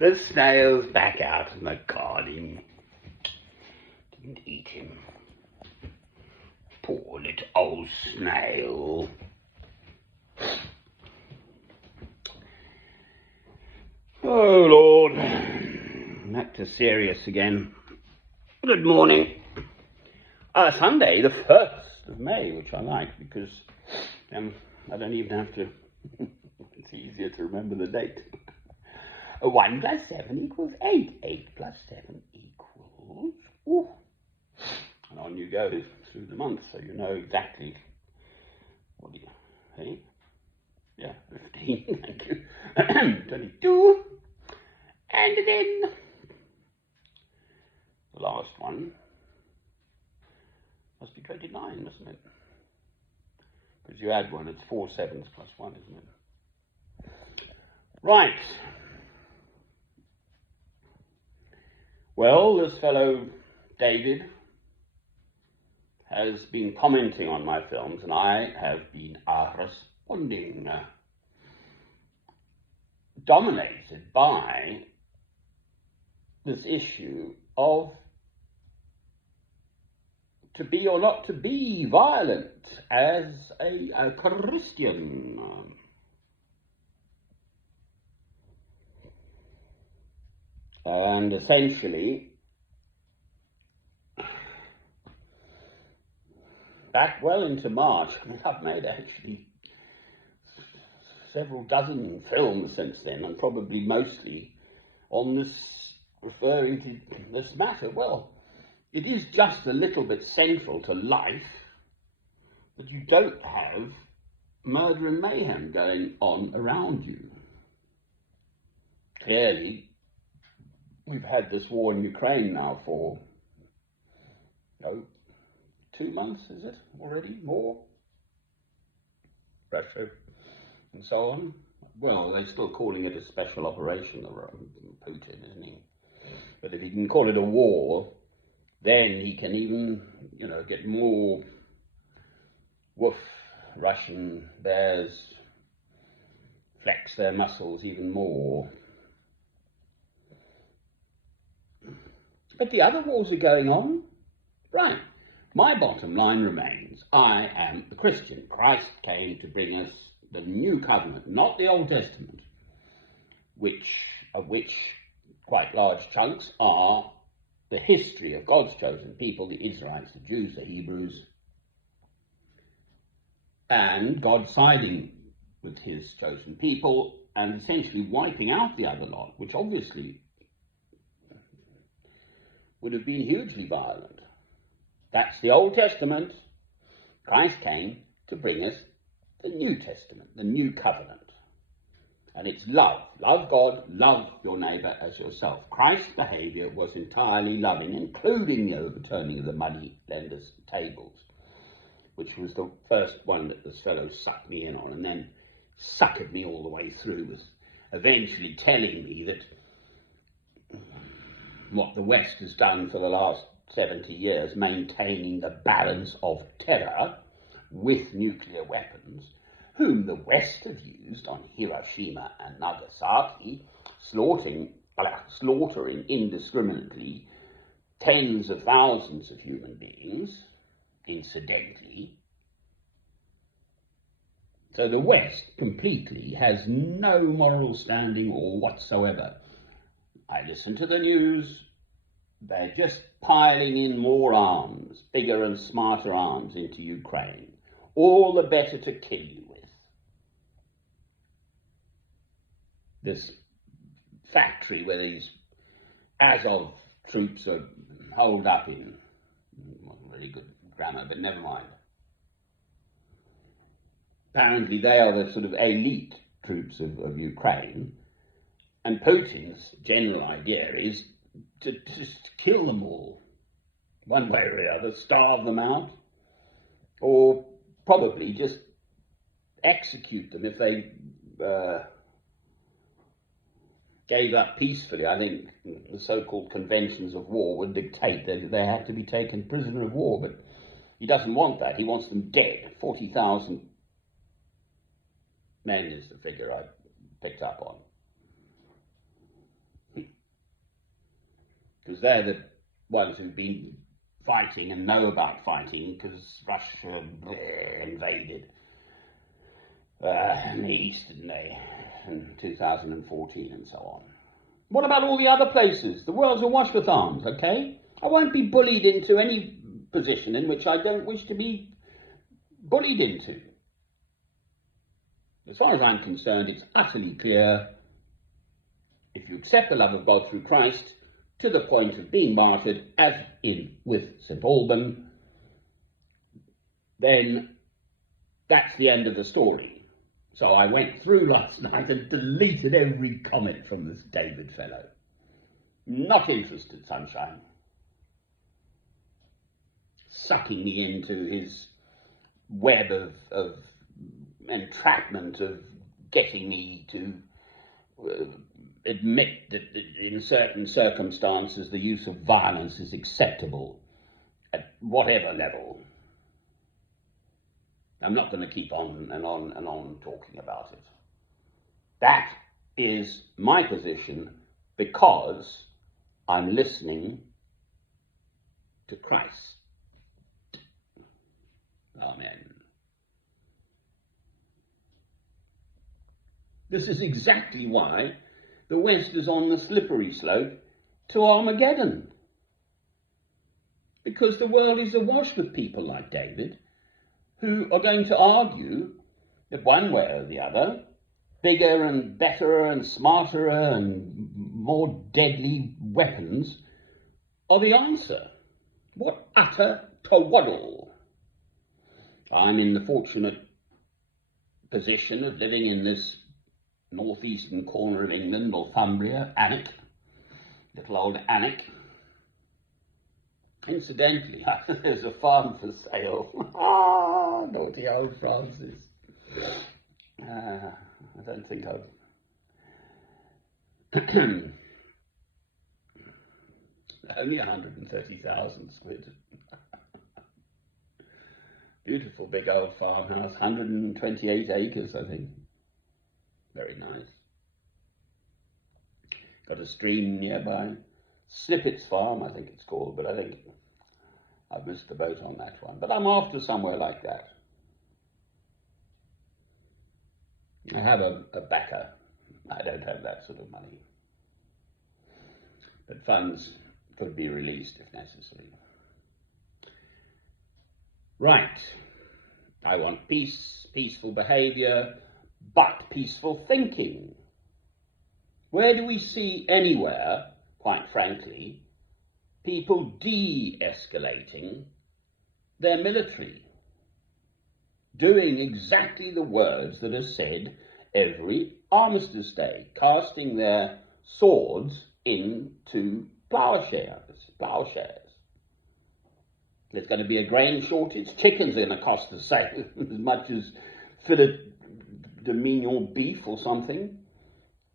The snail's back out in the garden. Didn't eat him. Poor little old snail. Oh, Lord. Back to serious again. Good morning. Sunday, the 1st of May, which I like because I don't even have to... It's easier to remember the date. 1 plus 7 equals 8. 8 plus 7 equals... Ooh. And on you go through the month, so you know exactly... What do you think? Yeah, 15, thank you. 22. And then... the last one must be 29, mustn't it? Because you add one, it's 4 sevens plus 1, isn't it? Right. Well, this fellow David has been commenting on my films, and I have been responding. Dominated by this issue of to be or not to be violent as a Christian. And essentially, back well into March, I've made actually several dozen films since then, and probably mostly on this, referring to this matter. Well, it is just a little bit central to life that you don't have murder and mayhem going on around you. Clearly, we've had this war in Ukraine now for 2 months, is it already? More? Russia and so on. Well, they're still calling it a special operation, Putin, isn't he? But if he can call it a war, then he can even, get more Russian bears flex their muscles even more. But the other wars are going on. Right. My bottom line remains, I am a Christian. Christ came to bring us the new covenant, not the Old Testament, of which quite large chunks are the history of God's chosen people, the Israelites, the Jews, the Hebrews, and God siding with his chosen people and essentially wiping out the other lot, which obviously would have been hugely violent. That's the Old Testament. Christ came to bring us the New Testament, the New Covenant. And it's love. Love God, love your neighbour as yourself. Christ's behaviour was entirely loving, including the overturning of the money lenders' tables, which was the first one that this fellow sucked me in on, and then suckered me all the way through, with eventually telling me that what the West has done for the last 70 years, maintaining the balance of terror with nuclear weapons, whom the West have used on Hiroshima and Nagasaki, slaughtering indiscriminately tens of thousands of human beings, incidentally. So the West completely has no moral standing or whatsoever. I listen to the news. They're just piling in more arms, bigger and smarter arms into Ukraine, all the better to kill you with. This factory where these Azov troops are holed up in, wasn't really good grammar, but never mind. Apparently they are the sort of elite troops of Ukraine, and Putin's general idea is to just kill them all, one way or the other, starve them out, or probably just execute them if they gave up peacefully. I think the so-called conventions of war would dictate that they had to be taken prisoner of war, but he doesn't want that. He wants them dead. 40,000 men is the figure I picked up on. because they're the ones who've been fighting and know about fighting, because Russia invaded in the East, didn't they, in 2014 and so on. What about all the other places? The world's awash with arms, okay? I won't be bullied into any position in which I don't wish to be bullied into. As far as I'm concerned, it's utterly clear. If you accept the love of God through Christ to the point of being martyred, as in with St. Alban, then that's the end of the story. So I went through last night and deleted every comment from this David fellow. Not interested, sunshine. Sucking me into his web of entrapment, of getting me to admit that in certain circumstances the use of violence is acceptable at whatever level. I'm not going to keep on and on and on talking about it. That is my position because I'm listening to Christ. Amen. This is exactly why the West is on the slippery slope to Armageddon. Because the world is awash with people like David who are going to argue that one way or the other, bigger and better and smarter and more deadly weapons are the answer. What utter twaddle. I'm in the fortunate position of living in this northeastern corner of England, Northumbria, Alnwick, little old Alnwick. Incidentally, there's a farm for sale. Ah, naughty old Francis. I don't think I've... Only 130,000 quid. Beautiful big old farmhouse, 128 acres, I think. Very nice. Got a stream nearby. Snippets Farm, I think it's called, but I think I've missed the boat on that one. But I'm after somewhere like that. I have a backer. I don't have that sort of money. But funds could be released if necessary. Right. I want peace, peaceful behaviour, but peaceful thinking. Where do we see anywhere, quite frankly, people de-escalating their military, doing exactly the words that are said every Armistice Day, casting their swords into plowshares? There's going to be a grain shortage. Chickens are going to cost the same as much as filet de mignon beef or something,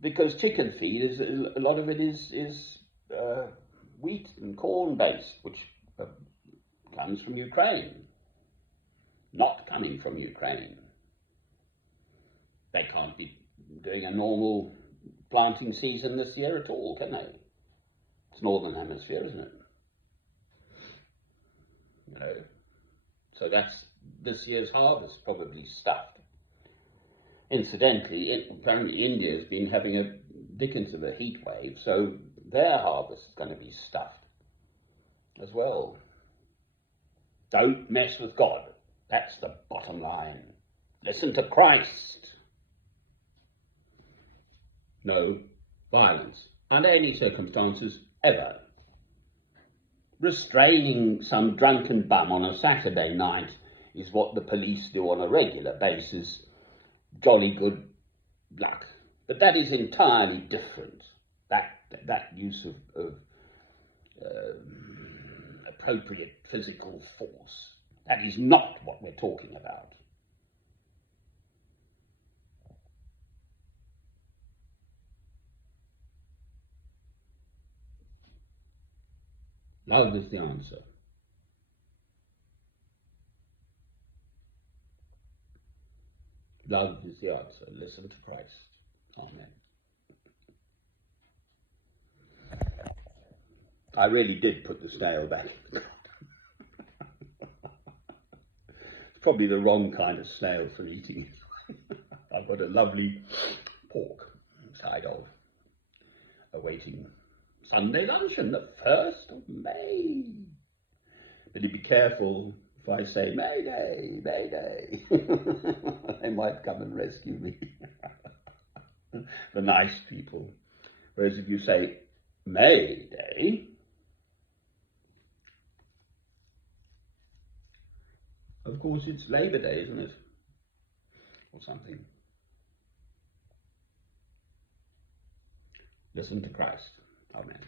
because chicken feed is a lot of it is wheat and corn based, which comes from Ukraine, not coming from Ukraine. They can't be doing a normal planting season this year at all, can they? It's Northern Hemisphere, isn't it? No. So that's this year's harvest, probably stuffed. Incidentally, apparently India has been having a dickens of a heat wave, so their harvest is going to be stuffed as well. Don't mess with God. That's the bottom line. Listen to Christ. No violence, under any circumstances, ever. Restraining some drunken bum on a Saturday night is what the police do on a regular basis. Jolly good luck. But that is entirely different. That use of appropriate physical force, that is not what we're talking about. Love is the answer. Love is the answer. Listen to Christ. Amen. I really did put the snail back in the garden. It's probably the wrong kind of snail for eating it. I've got a lovely pork side of awaiting Sunday luncheon, the 1st of May. But be careful if I say Mayday, Mayday. They might come and rescue me. The nice people. Whereas if you say Mayday, of course it's Labour Day, isn't it? Or something. Listen to Christ. Amen.